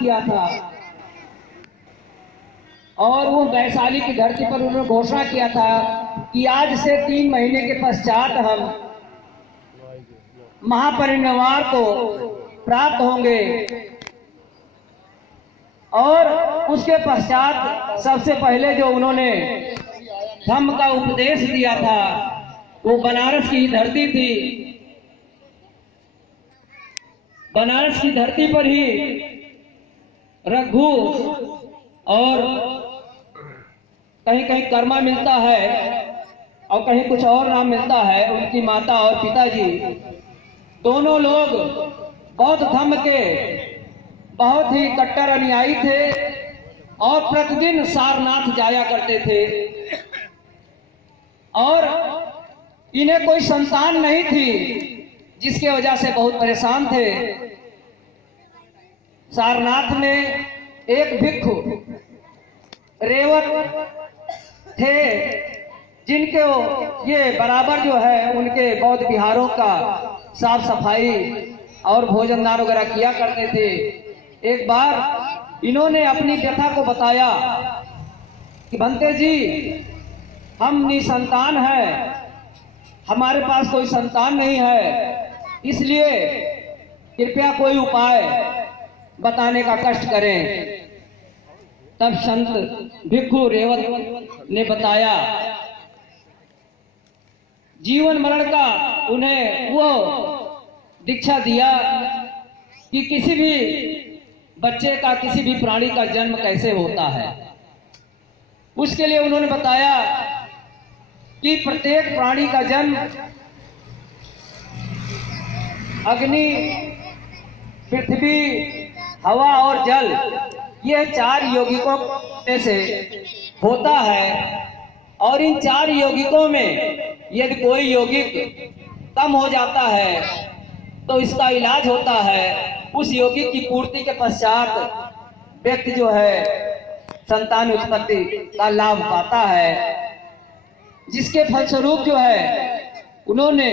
किया था और वो वैशाली की धरती पर उन्होंने घोषणा किया था कि आज से 3 महीने के पश्चात हम महापरिनिर्वाण को प्राप्त होंगे। और उसके पश्चात सबसे पहले जो उन्होंने धम्म का उपदेश दिया था वो बनारस की धरती थी। बनारस की धरती पर ही रघु और कहीं कहीं कर्मा मिलता है और कहीं कुछ और नाम मिलता है। उनकी माता और पिताजी दोनों लोग बौद्ध धर्म के बहुत ही कट्टर अनुयायी थे और प्रतिदिन सारनाथ जाया करते थे और इन्हें कोई संतान नहीं थी, जिसकी वजह से बहुत परेशान थे। सारनाथ में एक भिक्षु रेवत थे जिनके ये बराबर जो है उनके बौद्ध विहारों का साफ सफाई और भोजन दान वगैरह किया करते थे। एक बार इन्होंने अपनी व्यथा को बताया कि भंते जी, हम निसंतान है, हमारे पास कोई संतान नहीं है, इसलिए कृपया कोई उपाय बताने का कष्ट करें। तब संत भिक्षु रेवत ने बताया, जीवन मरण का उन्हें वो दीक्षा दिया कि किसी भी बच्चे का, किसी भी प्राणी का जन्म कैसे होता है। उसके लिए उन्होंने बताया कि प्रत्येक प्राणी का जन्म अग्नि, पृथ्वी, हवा और जल, ये 4 यौगिकों में से होता है। और इन 4 यौगिकों में यदि कोई यौगिक कम हो जाता है तो इसका इलाज होता है। उस यौगिक की पूर्ति के पश्चात व्यक्ति जो है संतान उत्पत्ति का लाभ पाता है, जिसके फलस्वरूप जो है उन्होंने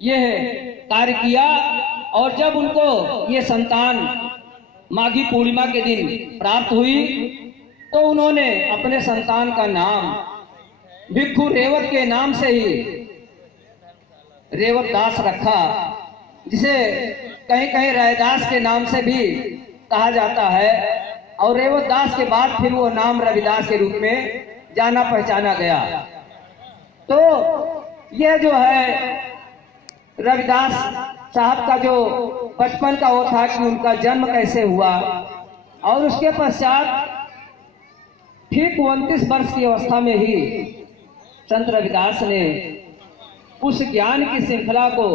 यह कार्य किया। और जब उनको ये संतान माघी पूर्णिमा के दिन प्राप्त हुई तो उन्होंने अपने संतान का नाम भिक्षु रेवत के नाम से ही रेवत दास रखा, जिसे कहीं कहीं रैदास के नाम से भी कहा जाता है। और रेवत दास के बाद फिर वो नाम रविदास के रूप में जाना पहचाना गया। तो यह जो है रविदास साहब का जो बचपन का वो था कि उनका जन्म कैसे हुआ, और उसके पश्चात ठीक 29 वर्ष की अवस्था में ही संत रविदास ने उस ज्ञान की श्रृंखला को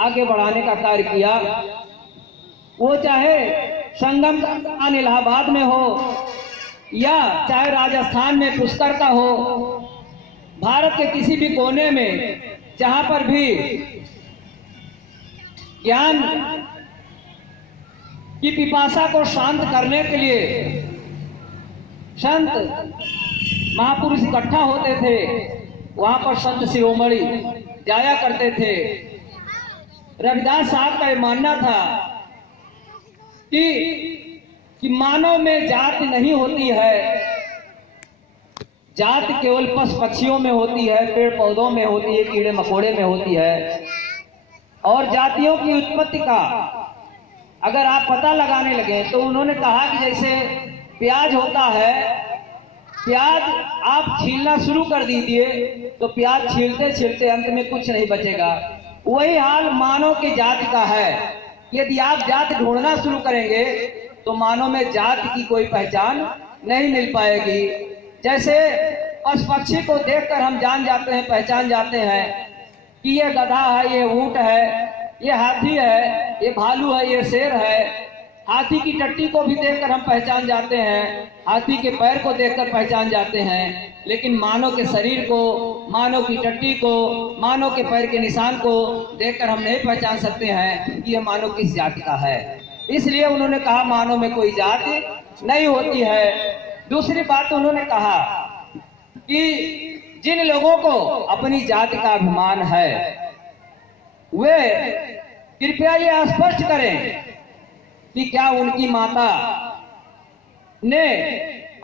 आगे बढ़ाने का कार्य किया। वो चाहे संगम स्थान इलाहाबाद में हो या चाहे राजस्थान में पुष्कर का हो, भारत के किसी भी कोने में जहां पर भी ज्ञान की पिपासा को शांत करने के लिए संत महापुरुष इकट्ठा होते थे, वहां पर संत शिरोमणि जाया करते थे। रविदास साहब का यह मानना था कि मानव में जाति नहीं होती है, जाति केवल पशु पक्षियों में होती है, पेड़ पौधों में होती है, कीड़े मकोड़े में होती है। और जातियों की उत्पत्ति का अगर आप पता लगाने लगे तो उन्होंने कहा कि जैसे प्याज होता है, प्याज आप छीलना शुरू कर दीजिए तो प्याज छीलते छीलते अंत में कुछ नहीं बचेगा। वही हाल मानव की जाति का है। यदि आप जाति ढूंढना शुरू करेंगे तो मानव में जाति की कोई पहचान नहीं मिल पाएगी। जैसे पशु पक्षी को देखकर हम जान जाते हैं, पहचान जाते हैं कि ये गधा है, ये ऊंट है, ये हाथी है, ये भालू है, ये शेर है। हाथी की टट्टी को भी देखकर हम पहचान जाते हैं, हाथी के पैर को देखकर पहचान जाते हैं। लेकिन मानव के शरीर को, मानव की टट्टी को, मानव के पैर के निशान को देखकर हम नहीं पहचान सकते हैं कि यह मानव किस जाति का है। इसलिए उन्होंने कहा मानव में कोई जाति नहीं होती है। दूसरी बात उन्होंने कहा कि जिन लोगों को अपनी जाति का अभिमान है वे कृपया ये स्पष्ट करें कि क्या उनकी माता ने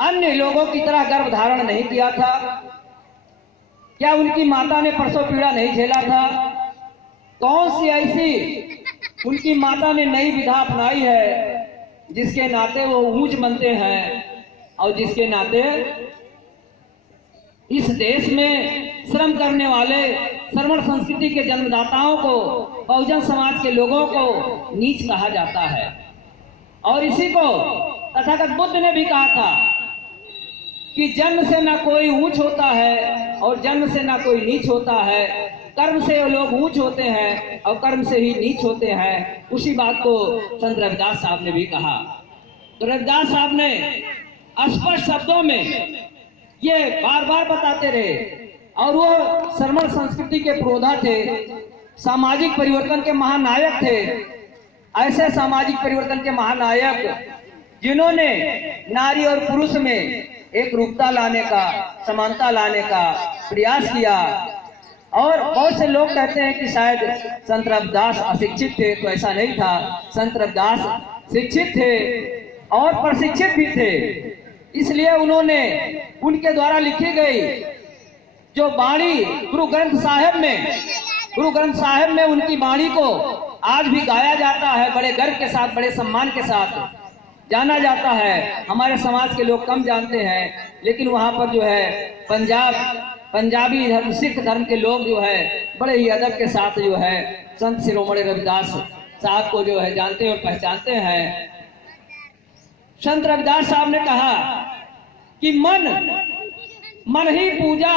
अन्य लोगों की तरह गर्भ धारण नहीं किया था? क्या उनकी माता ने प्रसव पीड़ा नहीं झेला था? कौन सी ऐसी उनकी माता ने नई विधा अपनाई है जिसके नाते वो ऊंच बनते हैं और जिसके नाते इस देश में श्रम करने वाले श्रमण संस्कृति के जन्मदाताओं को, बहुजन समाज के लोगों को नीच कहा जाता है। और इसी को तथागत बुद्ध ने भी कहा था कि जन्म से ना कोई ऊंच होता है और जन्म से ना कोई नीच होता है, कर्म से लोग ऊंच होते हैं और कर्म से ही नीच होते हैं। उसी बात को संत रविदास साहब ने भी कहा। तो रविदास साहब ने स्पष्ट शब्दों में ये बार बार बताते रहे और वो श्रमण संस्कृति के पुरोधा थे, सामाजिक परिवर्तन के महानायक थे। ऐसे सामाजिक परिवर्तन के महानायक जिन्होंने नारी और पुरुष में एक रूपता लाने का, समानता लाने का प्रयास किया। और बहुत से लोग कहते हैं कि शायद संत रविदास अशिक्षित थे, तो ऐसा नहीं था। संत रविदास शिक्षित थे और प्रशिक्षित भी थे। इसलिए उन्होंने उनके द्वारा लिखी गई जो वाणी गुरु ग्रंथ साहिब में उनकी वाणी को आज भी गाया जाता है, बड़े गर्व के साथ, बड़े सम्मान के साथ जाना जाता है। हमारे समाज के लोग कम जानते हैं, लेकिन वहां पर जो है पंजाबी धर्म, सिख धर्म के लोग जो है बड़े ही अदब के साथ जो है संत शिरोमणि रविदास साहब को जो है जानते और पहचानते हैं। संत रविदास साहब ने कहा कि मन ही पूजा,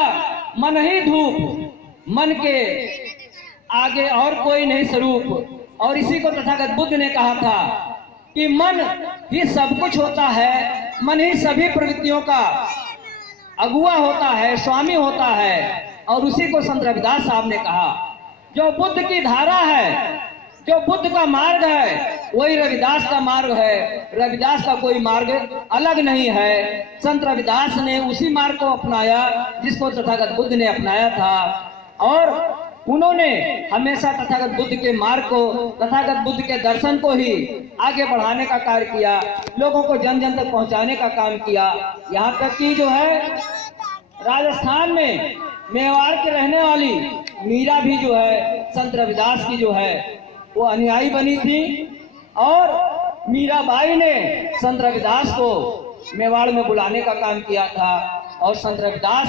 मन ही धूप, मन के आगे और कोई नहीं स्वरूप। और इसी को तथागत बुद्ध ने कहा था कि मन ही सब कुछ होता है, मन ही सभी प्रवृत्तियों का अगुआ होता है, स्वामी होता है। और उसी को संत रविदास साहब ने कहा, जो बुद्ध की धारा है, जो बुद्ध का मार्ग है, वही रविदास का मार्ग है। रविदास का कोई मार्ग अलग नहीं है। संत रविदास ने उसी मार्ग को अपनाया जिसको तथागत बुद्ध ने अपनाया था। और उन्होंने हमेशा तथागत बुद्ध के मार्ग को, तथागत बुद्ध के दर्शन को ही आगे बढ़ाने का कार्य किया, लोगों को जन जन तक पहुंचाने का काम किया। यहाँ तक कि जो है राजस्थान में मेवाड़ के रहने वाली मीरा भी जो है संत रविदास की जो है वो अनुयायी बनी थी। और मीराबाई ने संत रविदास को मेवाड़ में बुलाने का काम किया था। और संत रविदास